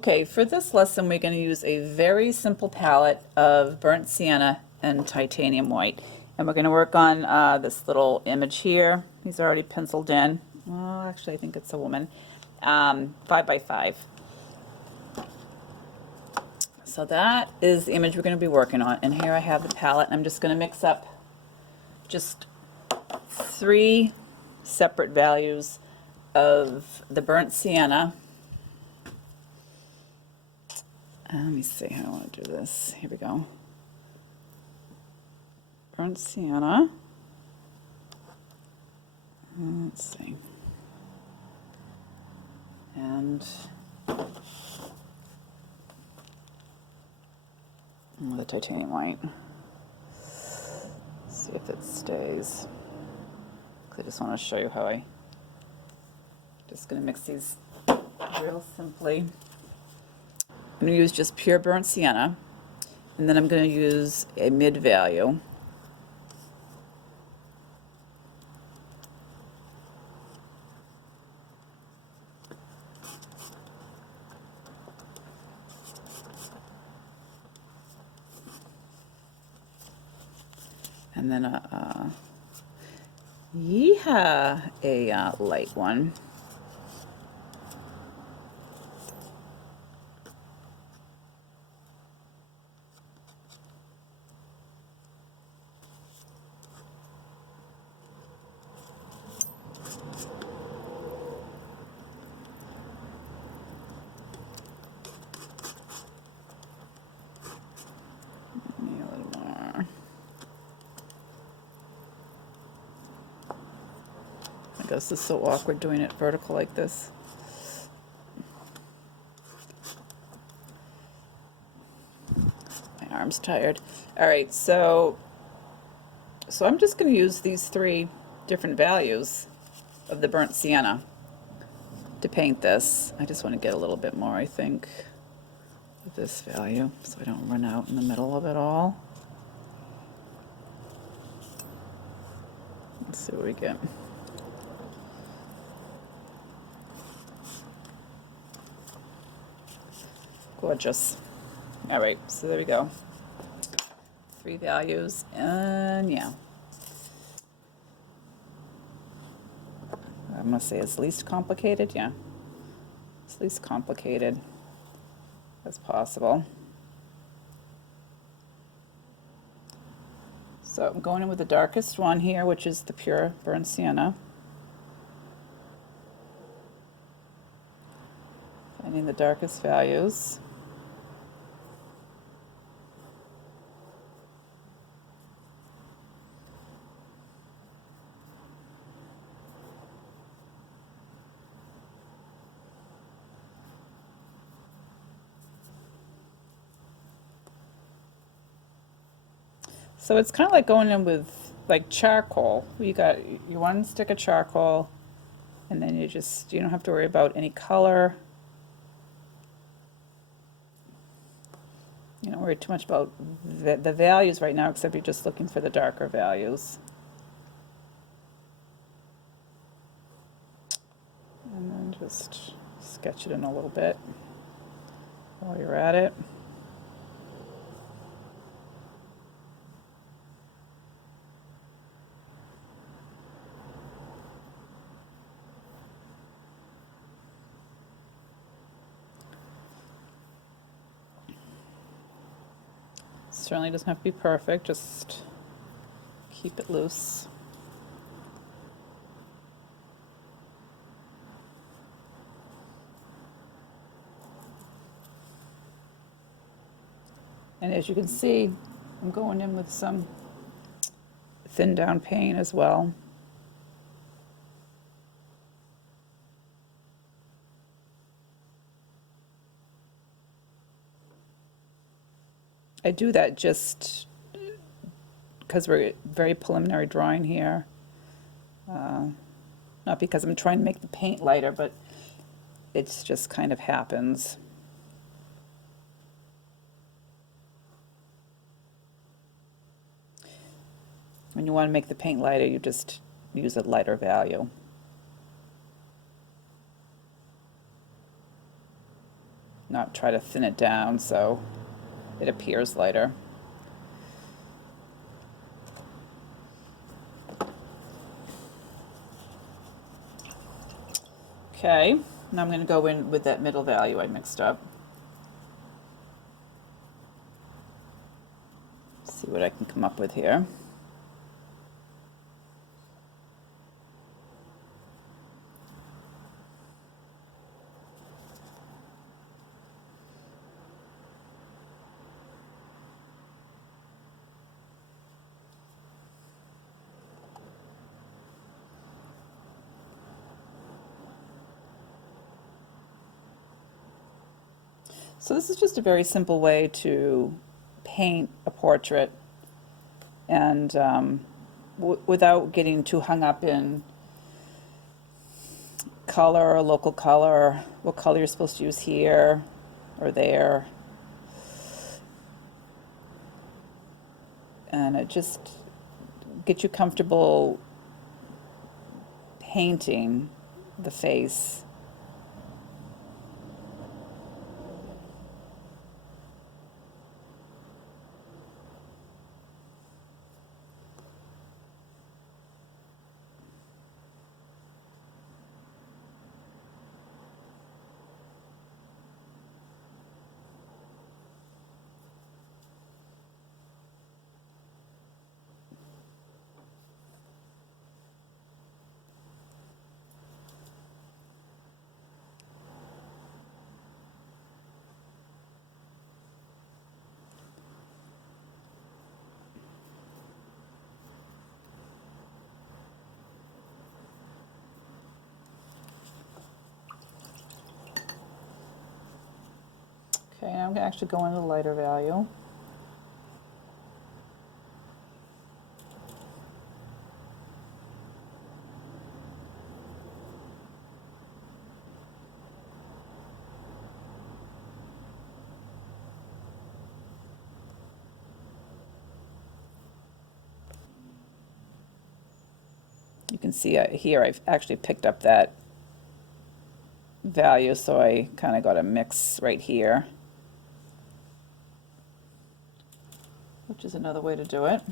Okay, for this lesson, we're going to use a very simple palette of burnt sienna and titanium white. And we're going to work on this little image here. He's already penciled in. Well, actually, I think it's a woman. 5x5. So that is the image we're going to be working on. And here I have the palette. I'm just going to mix up just 3 separate values of the burnt sienna. Let me see how I want to do this. Here we go. Burnt sienna. Let's see. And the titanium white. See if it stays. I just want to show you how I'm just going to mix these real simply. I'm going to use just pure burnt sienna, and then I'm going to use a mid value. And then a light one. This is so awkward doing it vertical like this. My arm's tired. All right, so I'm just going to use these 3 different values of the burnt sienna to paint this. I just want to get a little bit more, I think, of this value so I don't run out in the middle of it all. Let's see what we get. Gorgeous. All right, so there we go. 3 values, and yeah. I'm going to say it's least complicated, yeah. It's least complicated as possible. So I'm going in with the darkest one here, which is the pure burnt sienna. Finding the darkest values. So it's kind of like going in with like charcoal. You got your 1 stick of charcoal, and then you don't have to worry about any color. You don't worry too much about the values right now, except you're just looking for the darker values. And then just sketch it in a little bit while you're at it. Certainly doesn't have to be perfect, just keep it loose. And as you can see, I'm going in with some thin down paint as well. I do that just because we're very preliminary drawing here. Not because I'm trying to make the paint lighter, but it just kind of happens. When you want to make the paint lighter, you just use a lighter value. not try to thin it down so it appears lighter. Okay, now I'm going to go in with that middle value I mixed up. See what I can come up with here. So this is just a very simple way to paint a portrait and without getting too hung up in color or local color, what color you're supposed to use here or there. And it just gets you comfortable painting the face. Okay, now I'm going to actually go in the lighter value. You can see here I've actually picked up that value, so I kind of got a mix right here, which is another way to do it.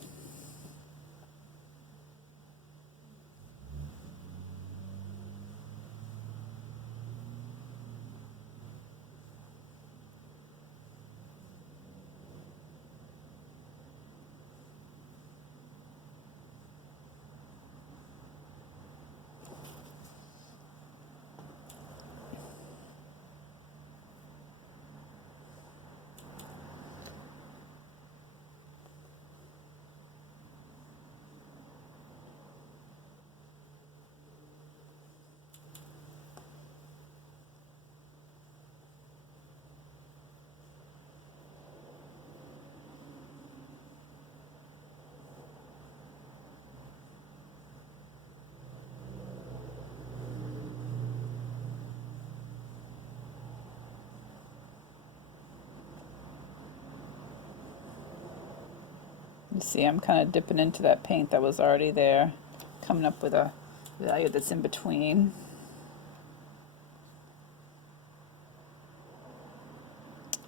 You see, I'm kind of dipping into that paint that was already there, coming up with a value that's in between.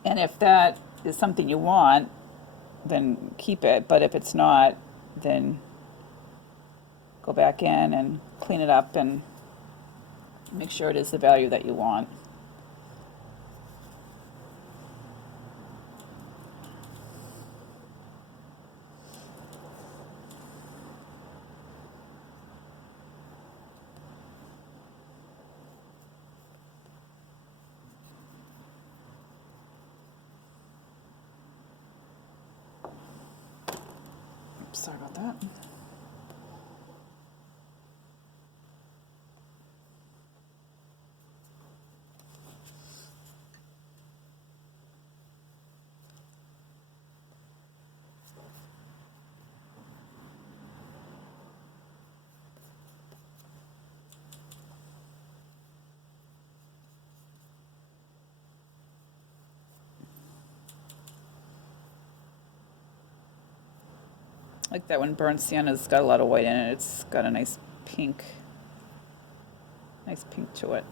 And if that is something you want, then keep it. But if it's not, then go back in and clean it up and make sure it is the value that you want. Sorry about that. Like that one, burnt sienna's got a lot of white in it. It's got a nice pink to it.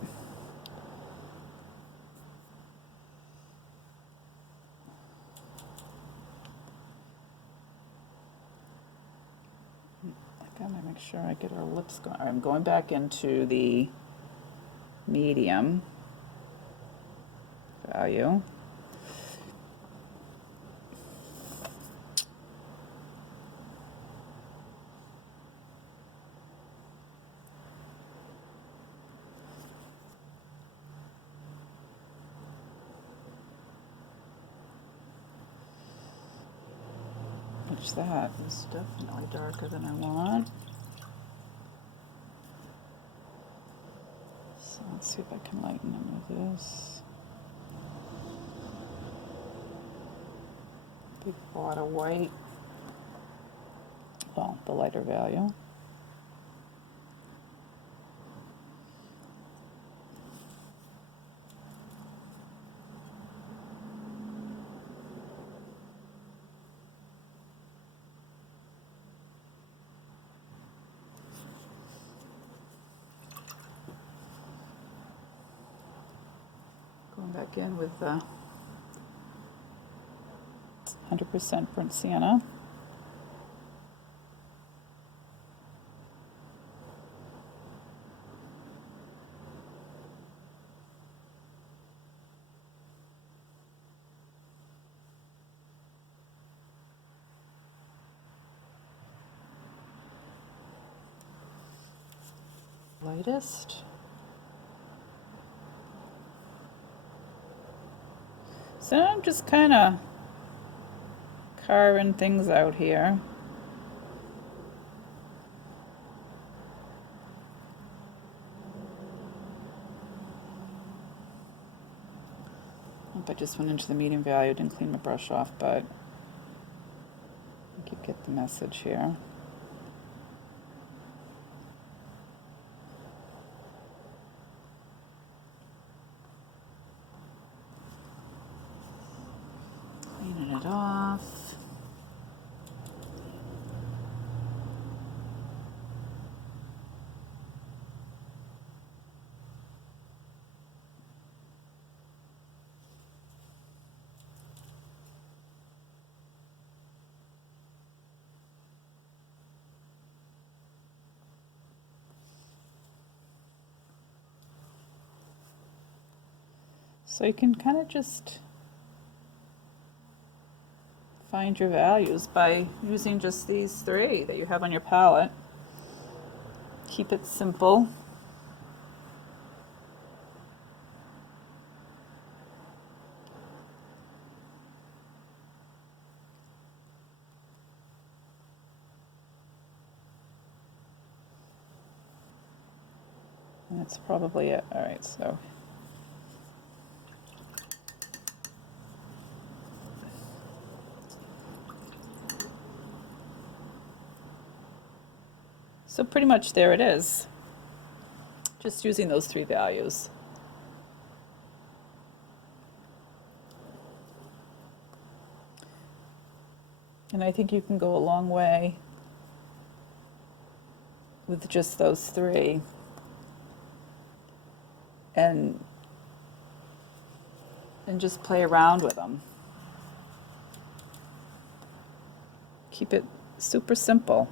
Make sure I get our lips going. All right, I'm going back into the medium value. Which that is definitely darker than I want. So let's see if I can lighten them with this. Big wad of white. Well, the lighter value. Going back in with 100% burnt sienna. Lightest. So I'm just kind of carving things out here. I just went into the medium value, didn't clean my brush off, but I think you get the message here. Cleaning it off. So you can kind of just find your values by using just these three that you have on your palette. Keep it simple. And that's probably it. All right, so pretty much there it is. Just using those three values. And I think you can go a long way with just those three. And just play around with them. Keep it super simple.